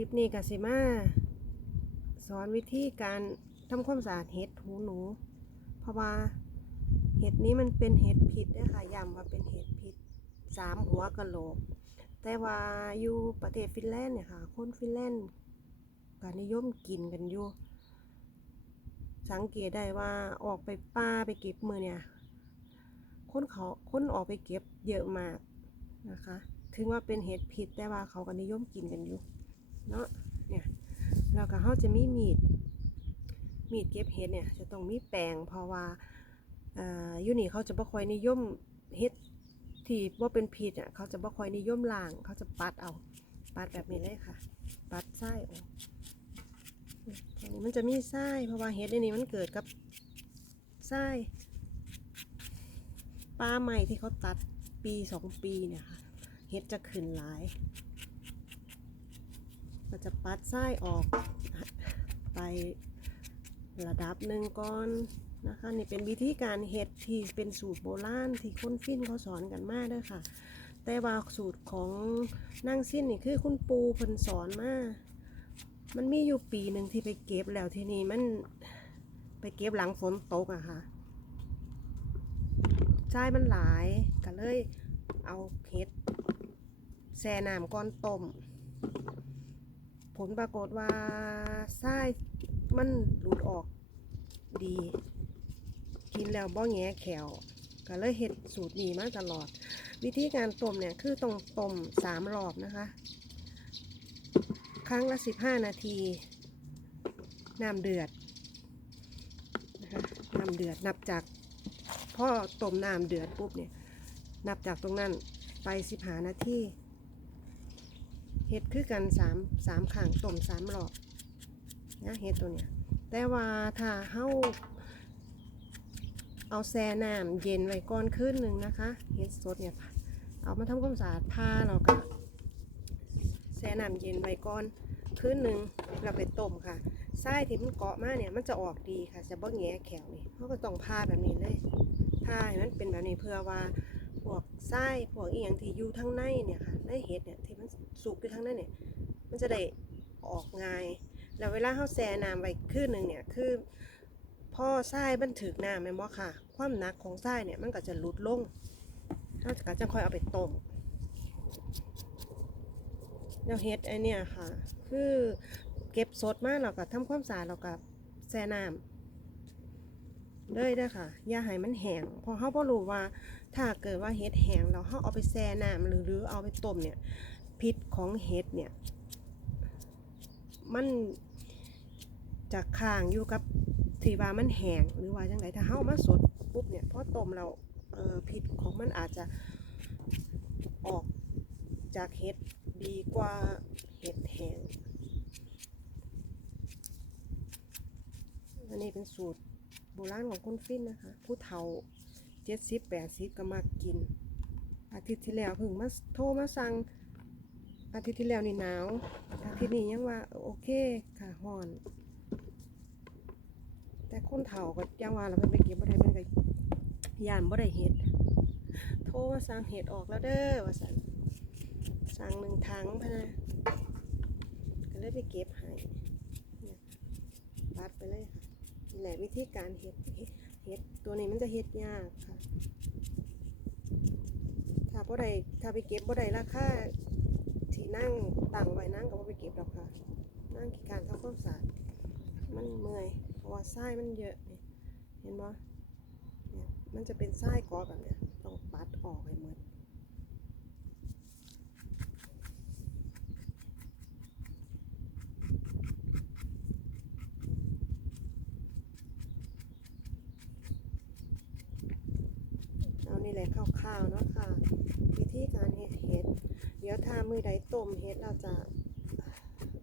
ลิปนี้กสิมาสอนวิธีการทำความสะอาดเห็ดหูหนู เพราะว่าเห็ดนี้มันเป็นเห็ดพิษนะคะย้ำว่าเป็นเห็ดพิษสามหัวกะโหลก แต่ว่าอยู่ประเทศฟินแลนด์เนี่ยค่ะคนฟินแลนด์ก็นิยมกินกันอยู่ สังเกตได้ว่าออกไปป่าไปเก็บมือเนี่ยคนเขาคนออกไปเก็บเยอะมากนะคะ ถึงว่าเป็นเห็ดพิษแต่ว่าเขาก็นิยมกินกันอยู่ เนาะเนี่ยแล้วก็เขาจะมีมีด มีดเก็บเห็ดเนี่ยจะต้องมีแปรงเพราะว่าอ่าอยู่นี่เขาจะบ่ค่อยนิยมเห็ดที่ว่าเป็นพิษอะเขาจะบ่ค่อยนิยมล้าง เขาจะปัดเอา ปัดแบบนี้เลยค่ะ ปัดไส้ออกตรงนี้มันจะมีไส้เพราะว่าเห็ดในนี้มันเกิดกับไส้ปลาใหม่ที่เขาตัดปีสองปีเนี่ยค่ะเห็ดจะขึ้นหลาย ก็จะปัดไส้ออกไประดับหนึ่งก่อนนะคะนี่เป็นวิธีการเห็ดที่เป็นสูตรโบราณที่คนฟินเขาสอนกันมาเด้อค่ะ แต่ว่าสูตรของนางสิ้นนี่คือคุณปูเพิ่นสอนมามันมีอยู่ปีหนึ่งที่ไปเก็บแล้วทีนี้มันไปเก็บหลังฝนตกอะค่ะใช่มันหลายก็เลยเอาเห็ดแช่น้ำก้อนต้ม ผลปรากฏว่าไส้มันหลุดออกดี กินแล้วบ่แงแขวก็เลยเห็ดสูตรนี้มาตลอด วิธีการต้มเนี่ยคือต้องต้มสามรอบนะคะ ครั้งละสิบห้านาทีน้ำเดือดนะคะน้ำเดือดนับจากพ่อต้มน้ำเดือดปุ๊บเนี่ยนับจากตรงนั้นไปสิบห้านาที เห็ดคือกันสามสามขังต้มสามรอบนะเห็ดตัวเนี้ยแต่ว่าถ้าเฮาเอาแช่น้ำเย็นไว้ก่อนคืนหนึ่งนะคะเห็ดสดเนี่ยเอามาทำความสะอาดผ้าเราก็แช่น้ำเย็นไว้ก่อนคืนหนึ่งเราไปต้มค่ะไส้ที่มันเกาะมากเนี่ยมันจะออกดีค่ะจะบ่แงะแขวนี่เขาก็ต้องผ้าแบบนี้เลยผ้าให้มันเป็นแบบนี้เพื่อว่า พวกไส้พวกอีหยังที่อยู่ทั้งในเนี่ยค่ะในเห็ดเนี่ยที่มันสุกอยู่ทั้งในเนี่ย มันจะได้ออกง่าย แล้วเวลาเขาแช่น้ำไว้คืนหนึ่งเนี่ยคือพ่อไส้มันถึกน้ำแม่นบ่ค่ะ ความหนักของไส้เนี่ยมันก็จะลดลงเราก็จะค่อยเอาไปต้มแล้วเห็ดไอเนี่ยค่ะ คือเก็บสดมากเราก็ทำความสะอาดเราก็แช่น้ำเลยด้อค่ะอย่าให้มันแห้งพอเขาบ่รู้ว่า ถ้าเกิดว่าเห็ดแห้งแล้วเขาเอาไปแช่น้ำหรือหรือเอาไปต้มเนี่ยพิษของเห็ดเนี่ย มันจะค้างอยู่กับที่ว่ามันแห้งหรือว่าจังไงถ้าเฮาเอามาสดปุ๊บเนี่ยพอต้มเราเออพิษของมันอาจจะออกจากเห็ดดีกว่าเห็ดแห้งอันนี้เป็นสูตรโบราณของคนฟินนะคะ ผู้เฒ่า เจ็ดสิบแปดสิบก็มากิน อาทิตย์ที่แล้วเพิ่งมาโทรมาสั่งอาทิตย์ที่แล้วนี่หนาว อาทิตย์นี้ยังว่าโอเคค่ะฮ้อน แต่คนเฒ่าก็ยังว่าเราเพิ่นไปเก็บบ่ได้เพิ่นก็ย่านบ่ได้เฮ็ด โทรมาสั่งเห็ดออกแล้วเด้อว่าซั่นสั่งหนึ่งถังพะนะก็เลยไปเก็บให้ปัดไปเลยค่ะนี่แหละวิธีการเฮ็ด ฮ็ด ตัวนี้มันจะเห็ดยากค่ะ ถ้าบ่ได้ถ้าไปเก็บบ่ได้ราคาที่นั่งตั้งไว้นั่งก็บ่ไปเก็บหรอกค่ะ นั่งขี้การทำความสะอาดมันเมื่อยเพราะว่าไส้มันเยอะนี่เห็นบ่เนี่ยมันจะเป็นไส้กอแบบเนี้ยต้องปัดออกให้หมด เอานี่แห ละคร่าวๆเนาะค่ะ วิธีการเฮ็ดเห็ด เดี๋ยวถ้ามือใดต้มเห็ดเราจะ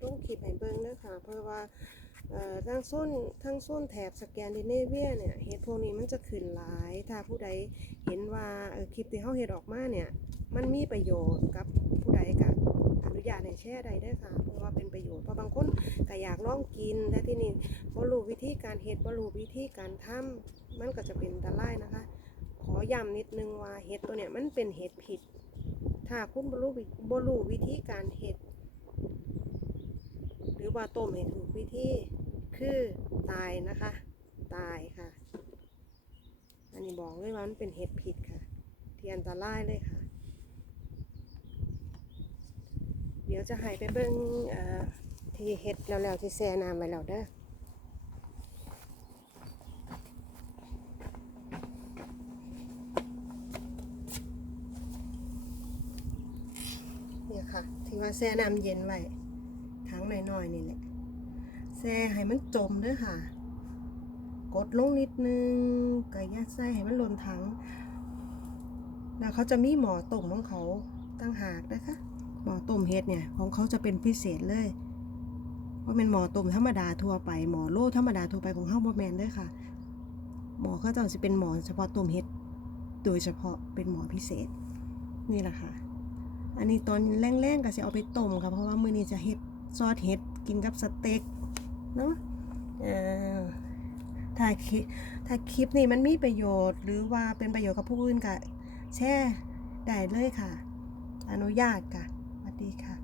ลงคลิปให้เบิ่งเด้อค่ะ เพราะว่าเอ่อทางโซนทางโซนแถบสแกนดิเนเวียเนี่ยเห็ดพวกนี้มันจะขึ้นหลาย ถ้าผู้ใดเห็นว่าคลิปที่เฮาเฮ็ดออกมาเนี่ย มันมีประโยชน์กับผู้ใดก็อนุญาตให้แชร์ได้ด้ค่ะ เพราะว่าเป็นประโยชน์เพราะบางคนก็อยากลองกินแต่ที่นี่บ่รู้วิธีการเฮ็ดบ่รู้วิธีการทำมันก็จะเป็นตรายนะคะ ขอย้ำนิดนึงว่าเห็ดตัวเนี้ยมันเป็นเห็ดผิด ถ้าคุณบรู้วิบรู้วิธีการเห็ด หรือว่าต้มให้ถูกวิธีคือตายนะคะ ตายค่ะ อันนี้บอกเลยว่ามันเป็นเห็ดผิดค่ะ ที่อันตรายเลยค่ะ เดี๋ยวจะให้ไปเบิ้งเอ่อที่เห็ดแล้วๆที่แช่น้ำไว้แล้วเด้อ เนี่ย ค่ะที่ว่าแช่น้ำเย็นไว้ถังน้อยๆนี่แหละแช่ให้มันจมด้วยค่ะ กดลงนิดนึงก็ยัดใส่ให้มันล้นถังแล้วเขาจะมีหมอต้มของเขาตั้งหากนะคะ หมอต้มเฮ็ดเนี่ยของเขาจะเป็นพิเศษเลยว่าเป็นหมอต้มธรรมดาทั่วไปหมอโลธรรมดาทั่วไปของเฮาบ่แมนด้อค่ะ หมอเขาจะเป็นหมอเฉพาะต้มเฮ็ด โดยเฉพาะเป็นหมอพิเศษนี่แหละค่ะ อันนี้ตอนแรงๆก็จะเอาไปต้มค่ะเพราะว่ามื้อนี้จะเฮ็ดซอสเฮ็ดกินกับสเต็กเนาะถ้าคลิปถ้าคลิปนี้มันมีประโยชน์หรือว่าเป็นประโยชน์กับผู้อื่นก็แชร์ได้เลยค่ะ อนุญาตค่ะสวัสดีค่ะ